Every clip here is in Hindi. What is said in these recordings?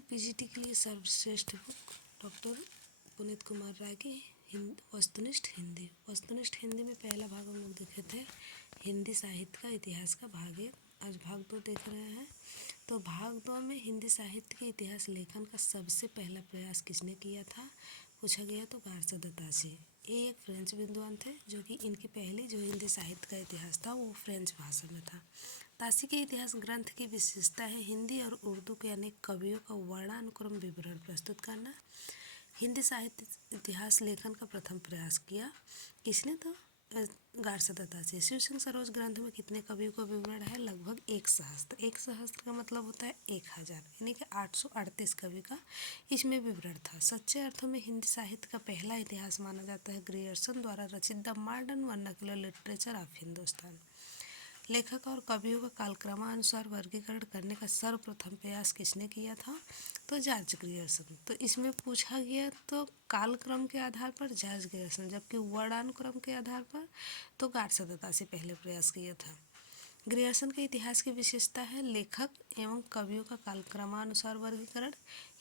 पीजीटी के लिए सर्वश्रेष्ठ बुक डॉक्टर पुनीत कुमार राय की वस्तुनिष्ठ हिंदी। वस्तुनिष्ठ हिंदी में पहला भाग हम लोग देखे थे हिंदी साहित्य का इतिहास का भाग 1। आज भाग 2 देख रहे हैं। तो भाग 2 में हिंदी साहित्य के इतिहास लेखन का सबसे पहला प्रयास किसने किया था पूछा गया, तो गारसद तासी। ये एक फ्रेंच विद्वान थे जो कि इनकी पहली जो हिंदी साहित्य का इतिहास था वो फ्रेंच भाषा में था। तासी के इतिहास ग्रंथ की विशेषता है हिंदी और उर्दू के अनेक कवियों का वर्णानुक्रम विवरण प्रस्तुत करना। हिंदी साहित्य इतिहास लेखन का प्रथम प्रयास किया किसने, तो गारसद तासी। शिवसिंह सरोज ग्रंथ में कितने कवियों का विवरण है, लगभग 1 सहस्त्र। 1 सहस्त्र का मतलब होता है 1000, यानी कि 838 कवि का इसमें विवरण था। सच्चे अर्थों में हिंदी साहित्य का पहला इतिहास माना जाता है ग्रियर्सन द्वारा रचित the modern vernacular literature of Hindustan. लेखक और कवियों का कालक्रमानुसार वर्गीकरण करने का सर्वप्रथम प्रयास किसने किया था, तो जॉर्ज ग्रियर्सन। तो इसमें पूछा गया तो कालक्रम के आधार पर जॉर्ज ग्रियर्सन, जबकि वर्णानुक्रम के आधार पर तो गारसद तासी पहले प्रयास किया था। ग्रियर्सन के इतिहास की विशेषता है लेखक एवं कवियों का कालक्रमानुसार वर्गीकरण।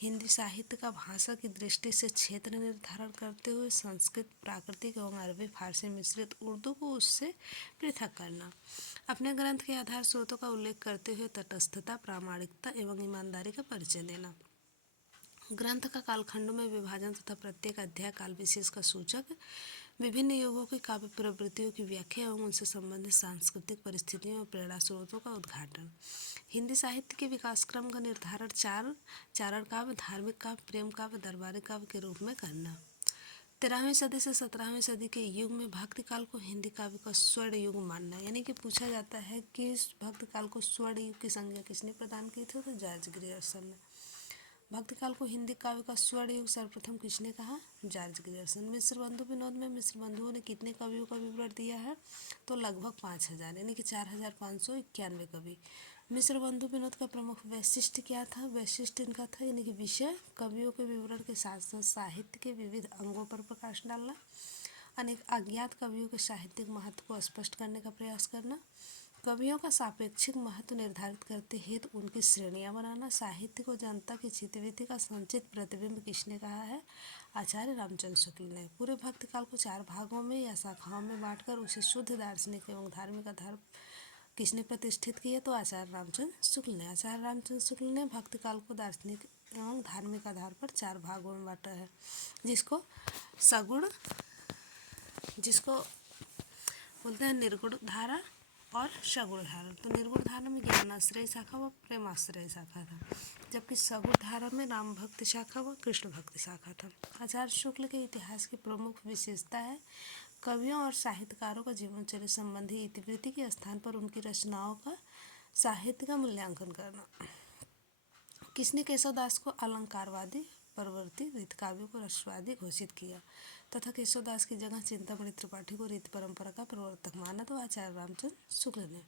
हिंदी साहित्य का भाषा की दृष्टि से क्षेत्र निर्धारण करते हुए संस्कृत, प्राकृतिक एवं अरबी फारसी मिश्रित उर्दू को उससे पृथक करना। अपने ग्रंथ के आधार स्रोतों का उल्लेख करते हुए तटस्थता, प्रामाणिकता एवं ईमानदारी का परिचय देना। ग्रंथ का कालखंडों में विभाजन तथा प्रत्येक अध्याय काल विशेष का सूचक। विभिन्न युगों की काव्य प्रवृत्तियों की व्याख्या एवं उनसे संबंधित सांस्कृतिक परिस्थितियों और प्रेरणा स्रोतों का उद्घाटन। हिंदी साहित्य के विकास क्रम का निर्धारण चारण काव्य, धार्मिक काव्य, प्रेम काव्य, दरबारी काव्य के रूप में करना। 13वीं सदी से 17वीं सदी के युग में भक्ति काल को हिंदी काव्य का स्वर्ण युग मानना, यानी कि पूछा जाता है कि इस भक्ति काल को स्वर्ण युग की संज्ञा किसने प्रदान की थी, तो जॉर्ज ग्रियर्सन ने। भक्ति काल को हिंदी काव्य का स्वर्ण युग सर्वप्रथम किसने कहा, जॉर्ज ग्रियर्सन। मिश्र बंधु विनोद में मिश्र बंधुओं ने कितने कवियों का विवरण दिया है, तो लगभग 5000, यानी कि 4591 कवि। मिश्र बंधु विनोद का प्रमुख वैशिष्ट्य क्या था, वैशिष्ट्य इनका था यानी कि विषय कवियों के विवरण के साथ साथ साहित्य के विविध अंगों पर प्रकाश डालना, अनेक अज्ञात कवियों के साहित्यिक महत्व को स्पष्ट करने का प्रयास करना, कवियों का सापेक्षिक महत्व निर्धारित करते हेतु उनकी श्रेणियां बनाना। साहित्य को जनता की चित्तवृत्ति का संचित प्रतिबिंब किसने कहा है, आचार्य रामचंद्र शुक्ल ने। पूरे भक्ति काल को 4 भागों में या शाखाओं में बांटकर उसे शुद्ध दार्शनिक एवं धार्मिक आधार किसने प्रतिष्ठित किया, तो आचार्य रामचंद्र शुक्ल ने। आचार्य रामचंद्र शुक्ल ने भक्ति काल को दार्शनिक एवं धार्मिक आधार पर 4 भागों में बांटा है, जिसको बोलते हैं निर्गुण धारा और सगुण धारा। तो निर्गुण धारा में ज्ञानाश्रय शाखा व प्रेमाश्रय शाखा था, जबकि सगुण धारा में राम भक्ति शाखा व कृष्ण भक्ति शाखा था। आचार्य शुक्ल के इतिहास की प्रमुख विशेषता है कवियों और साहित्यकारों का जीवन चरित्र संबंधी इतिवृत्ति के स्थान पर उनकी रचनाओं का साहित्य का मूल्यांकन करना। किसने केशवदास को अलंकारवादी, परवर्ती रीतकाव्यों को रसवादी घोषित किया तथा केशवदास की जगह चिंतामणि त्रिपाठी को रीत परंपरा का प्रवर्तक माना, तो आचार्य रामचंद्र शुक्ल ने।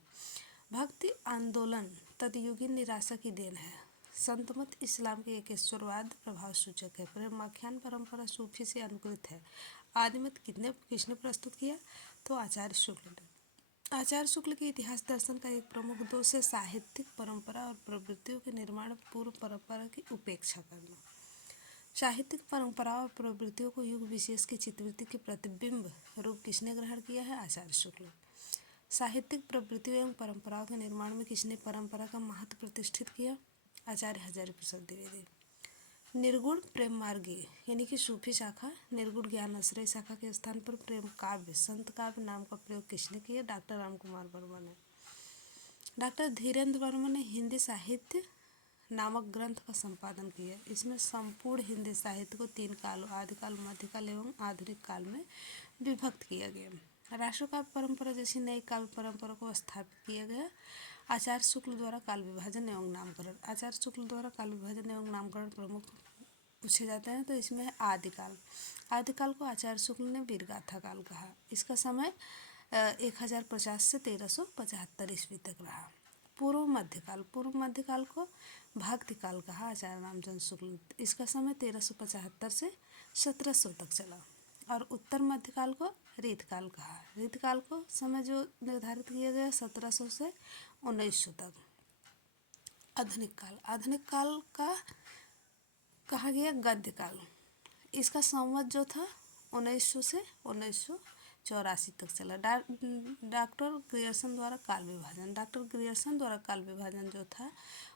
भक्ति आंदोलन तदयुगीन निराशा की देन है। संतमत इस्लाम के एकेश्वरवाद प्रभाव सूचक है। प्रेमाख्यान परंपरा सूफी से अनुकृत है। आदिमत किसने प्रस्तुत किया, तो आचार्य शुक्ल ने। आचार्य शुक्ल के इतिहास दर्शन का एक प्रमुख दोष है साहित्यिक परंपरा और प्रवृत्तियों के निर्माण पूर्व परंपरा की उपेक्षा करना। साहित्यिक परंपरा और प्रवृत्तियों को युग विशेष की चित्तवृत्ति के प्रतिबिंब रूप किसने ग्रहण किया है, आचार्य शुक्ल। साहित्यिक प्रवृत्तियों एवं परंपराओं के निर्माण में किसने परंपरा का महत्व प्रतिष्ठित किया, आचार्य हजारी प्रसाद द्विवेदी। निर्गुण प्रेम मार्गी यानी कि सूफी शाखा निर्गुण ज्ञान आश्रय शाखा के स्थान पर प्रेम काव्य, संत काव्य नाम का प्रयोग किसने किया, डॉक्टर राम कुमार वर्मा ने। डॉक्टर धीरेन्द्र वर्मा ने हिंदी साहित्य नामक ग्रंथ का संपादन किया। इसमें संपूर्ण हिंदी साहित्य को 3 कालों आदिकाल, मध्यकाल एवं आधुनिक काल में विभक्त किया गया। राष्ट्रकाव्य परंपरा जैसी नई काव्य परंपरा को स्थापित किया गया। आचार्य शुक्ल द्वारा काल विभाजन एवं नामकरण। आचार्य शुक्ल द्वारा काल विभाजन एवं नामकरण प्रमुख पूछे जाते हैं, तो इसमें है आदिकाल। आदिकाल को आचार्य शुक्ल ने वीरगाथा काल कहा। इसका समय 1050 से 1375 ईस्वी तक रहा। पूर्व मध्यकाल को भक्ति काल कहा आचार्य रामचंद्र शुक्ल। इसका समय 1375 से 1700 तक चला। और उत्तर मध्यकाल को रीतकाल कहा। रीतकाल को समय जो निर्धारित किया गया 1700 से 1900 तक। आधुनिक काल का कहा गया गद्य काल। इसका संवत जो था 1900 से 1984 तक चला। डॉक्टर ग्रियर्सन द्वारा काल विभाजन। डॉक्टर ग्रियर्सन द्वारा काल विभाजन जो था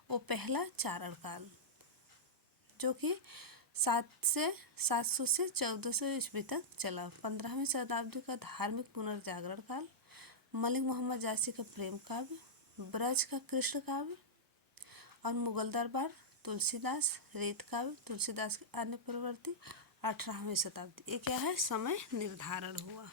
वो पहला चारण काल, जो कि 700 से 1400 ईस्वी तक चला। 15वीं शताब्दी का धार्मिक पुनर्जागरण काल, मलिक मोहम्मद जासी का प्रेम काव्य, ब्रज का कृष्ण काव्य और मुगल दरबार, तुलसीदास रीत काव्य, तुलसीदास के अन्य प्रवृत्ति, 18वीं शताब्दी। ये क्या है, समय निर्धारण हुआ।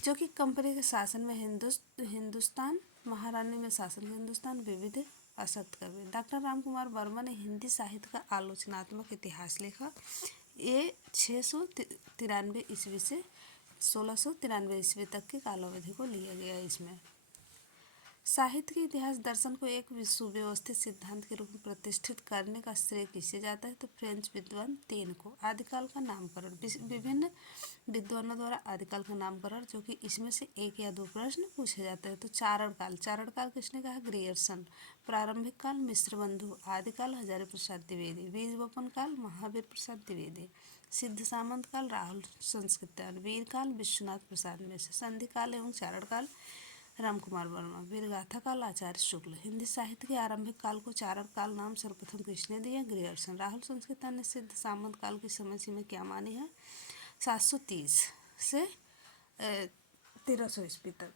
जो कि कंपनी के शासन में हिंदुस्तान, महारानी में शासन हिंदुस्तान, विविध असत कवि। डॉक्टर रामकुमार वर्मा ने हिंदी साहित्य का आलोचनात्मक इतिहास लिखा। ये 693 ईस्वी से 1693 ईस्वी तक की कालावधि को लिया गया। इसमें साहित्य के इतिहास दर्शन को एक सुव्यवस्थित सिद्धांत के रूप में प्रतिष्ठित करने का श्रेय किसे जाता है, तो फ्रेंच विद्वान तेन को। आदिकाल का नामकरण, विभिन्न विद्वानों द्वारा आदिकाल का नामकरण, जो कि इसमें से एक या दो प्रश्न पूछे जाते हैं। तो चारण काल किसने कहा, ग्रियर्सन। प्रारंभिक काल मिश्र बंधु। आदिकाल हजारी प्रसाद द्विवेदी। बीज वपन काल महावीर प्रसाद द्विवेदी। सिद्ध सामंत काल राहुल संस्कृत्यायन। वीर काल विश्वनाथ प्रसाद मिश्र। संधि काल एवं चारण काल रामकुमार वर्मा। वीरगाथा काल आचार्य शुक्ल। हिंदी साहित्य के आरंभिक काल को चारण काल नाम सर्वप्रथम किसने दिया, ग्रियर्सन। राहुल संस्कृत्यायन ने सिद्ध सामंत काल की समय सीमा क्या मानी है, 730 से 1300 ईस्वी तक।